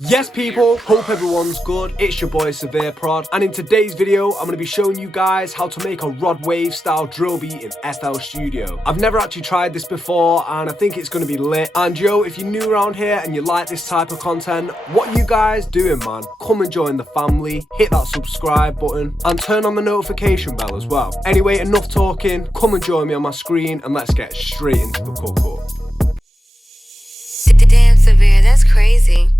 Yes people, hope everyone's good. It's your boy Severe Prod, and in today's video I'm going to be showing you guys how to make a rod wave style drill beat in FL Studio. I've never actually tried this before and I think it's going to be lit. And yo, if you're new around here and you like this type of content, what are you guys doing, man? Come and join the family, hit that subscribe button and turn on the notification bell as well. Anyway, enough talking, come and join me on my screen and let's get straight into the cook-up. Damn, Severe, that's crazy.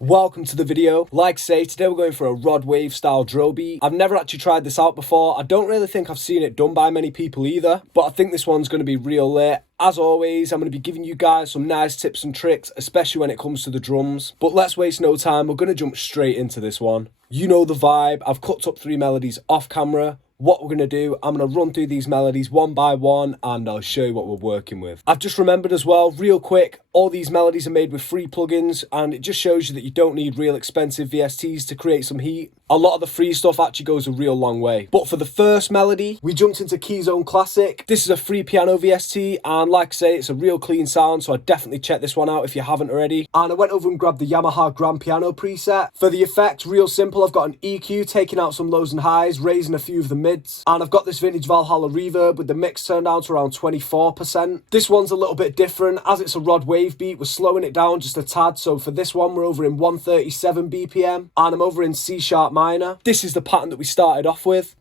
Welcome to the video. Like I say, today we're going for a rod wave style drill beat. I've never actually tried this out before. I don't really think I've seen it done by many people either, but I think this one's going to be real lit. As always, I'm going to be giving you guys some nice tips and tricks, especially when it comes to the drums. But let's waste no time, we're going to jump straight into this one. You know the vibe. I've cooked up 3 melodies off camera. What we're going to do, I'm going to run through these melodies one by one and I'll show you what we're working with. I've just remembered as well, real quick, all these melodies are made with free plugins and it just shows you that you don't need real expensive VSTs to create some heat. A lot of the free stuff actually goes a real long way. But for the first melody, we jumped into Keyzone Classic. This is a free piano VST and like I say, it's a real clean sound, so I'd definitely check this one out if you haven't already. And I went over and grabbed the Yamaha Grand Piano preset. For the effect, real simple, I've got an EQ taking out some lows and highs, raising a few of the mids. And I've got this vintage Valhalla reverb with the mix turned down to around 24%. This one's a little bit different, as it's a rod wave beat, we're slowing it down just a tad. So for this one, we're over in 137 BPM and I'm over in C sharp minor. This is the pattern that we started off with.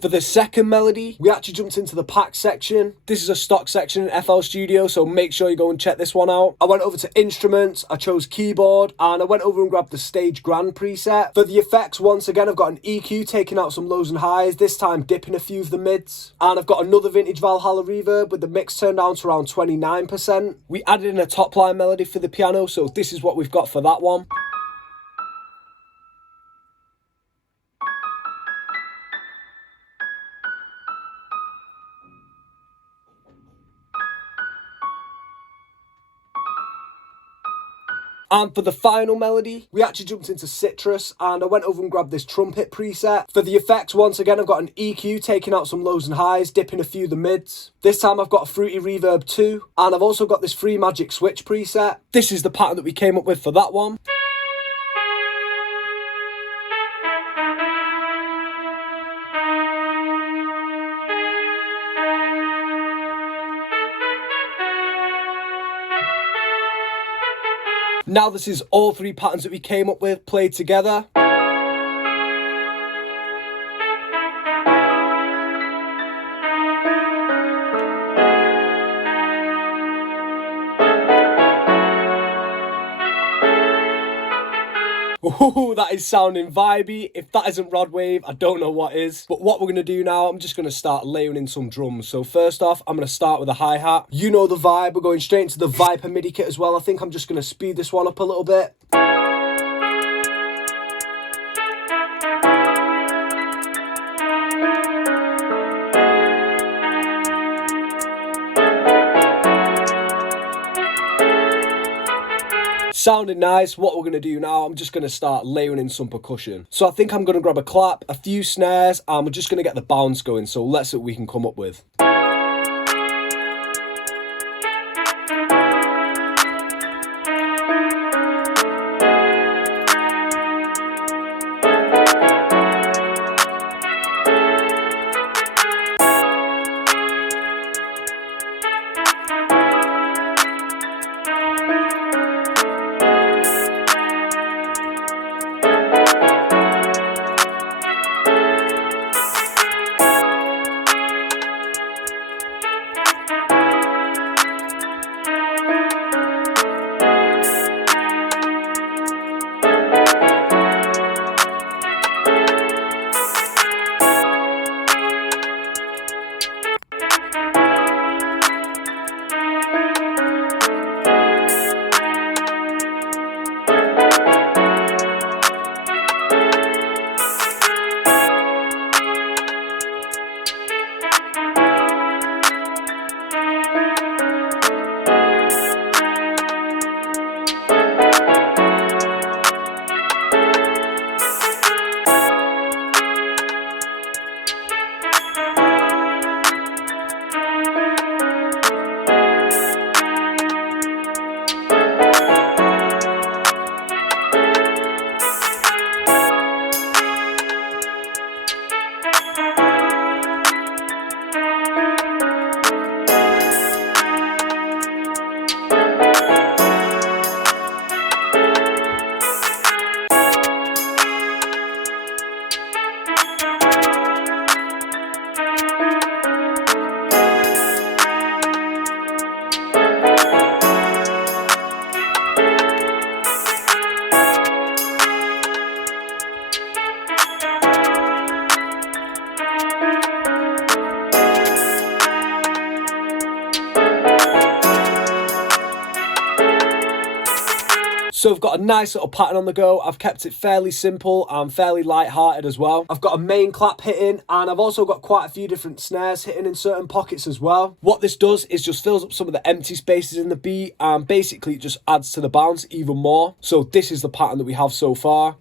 For the second melody, we actually jumped into the pack section. This is a stock section in FL Studio, so make sure you go and check this one out. I went over to instruments, I chose keyboard, and I went over and grabbed the Stage Grand preset. For the effects, once again, I've got an EQ taking out some lows and highs, this time dipping a few of the mids. And I've got another vintage Valhalla reverb with the mix turned down to around 29%. We added in a top line melody for the piano, so this is what we've got for that one. And for the final melody, we actually jumped into Citrus and I went over and grabbed this trumpet preset. For the effects, once again, I've got an EQ taking out some lows and highs, dipping a few of the mids. This time I've got a Fruity Reverb 2 and I've also got this free Magic Switch preset. This is the pattern that we came up with for that one. Now this is all 3 patterns that we came up with played together. Ooh, that is sounding vibey. If that isn't rod wave, I don't know what is. But what we're going to do now, I'm just going to start layering in some drums. So first off, I'm going to start with a hi-hat. You know the vibe. We're going straight into the Viper MIDI kit as well. I think I'm just going to speed this one up a little bit. Sounding nice. What we're going to do now, I'm just going to start layering in some percussion. So I think I'm going to grab a clap, a few snares, and we're just going to get the bounce going. So let's see what we can come up with. So I've got a nice little pattern on the go. I've kept it fairly simple and fairly light-hearted as well. I've got a main clap hitting, and I've also got quite a few different snares hitting in certain pockets as well. What this does is just fills up some of the empty spaces in the beat, and basically it just adds to the bounce even more. So this is the pattern that we have so far.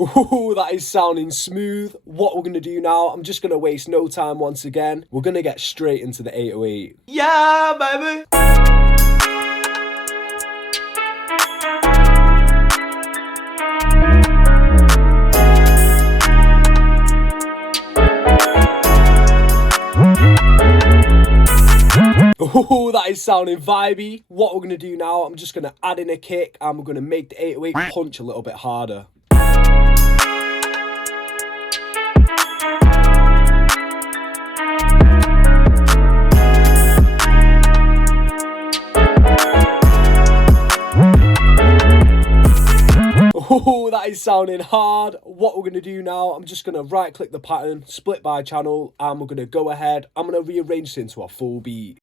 Ooh, that is sounding smooth. What we're going to do now, I'm just going to waste no time once again. We're going to get straight into the 808. Yeah, baby! Oh, that is sounding vibey. What we're going to do now, I'm just going to add in a kick and we're going to make the 808 punch a little bit harder. Oh, that is sounding hard. What we're going to do now, I'm just going to right click the pattern, split by channel, and we're going to go ahead. I'm going to rearrange this into a full beat.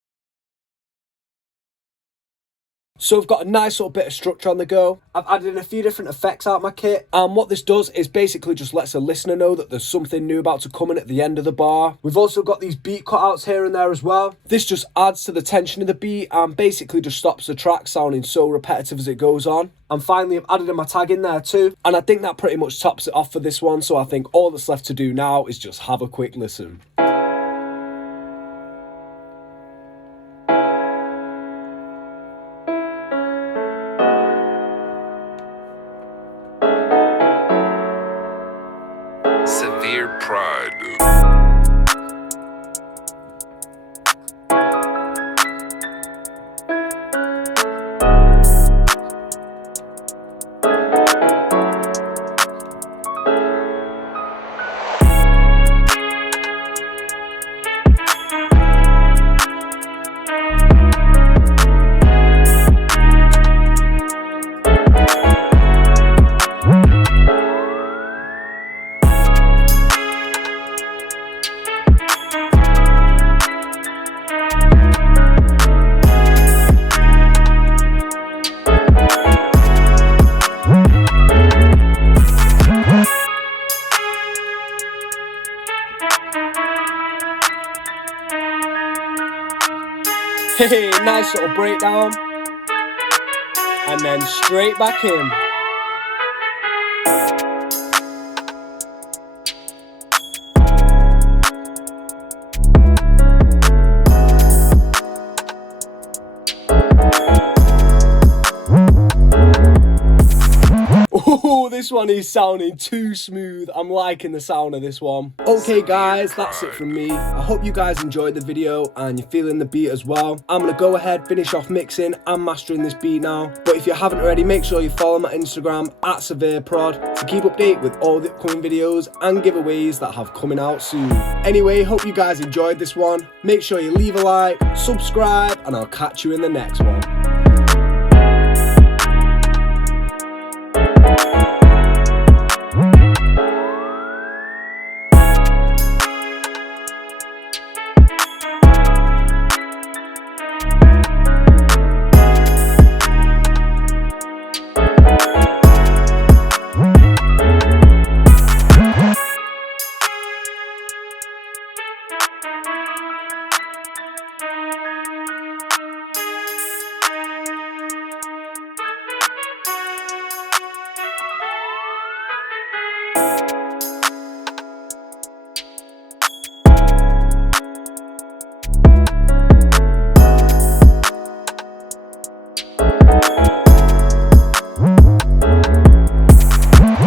So I've got a nice little bit of structure on the go. I've added in a few different effects out of my kit, and what this does is basically just lets the listener know that there's something new about to come in at the end of the bar. We've also got these beat cutouts here and there as well. This just adds to the tension of the beat and basically just stops the track sounding so repetitive as it goes on. And finally, I've added in my tag in there too, and I think that pretty much tops it off for this one. So I think all that's left to do now is just have a quick listen. Severe pride. Hey, nice little breakdown. And then straight back in. Oh, this one is sounding too smooth. I'm liking the sound of this one. Okay guys, that's it from me. I hope you guys enjoyed the video and you're feeling the beat as well. I'm gonna go ahead, finish off mixing and mastering this beat now. But if you haven't already, make sure you follow my Instagram at SevereProd to keep updated with all the upcoming videos and giveaways that have coming out soon. Anyway, hope you guys enjoyed this one. Make sure you leave a like, subscribe, and I'll catch you in the next one.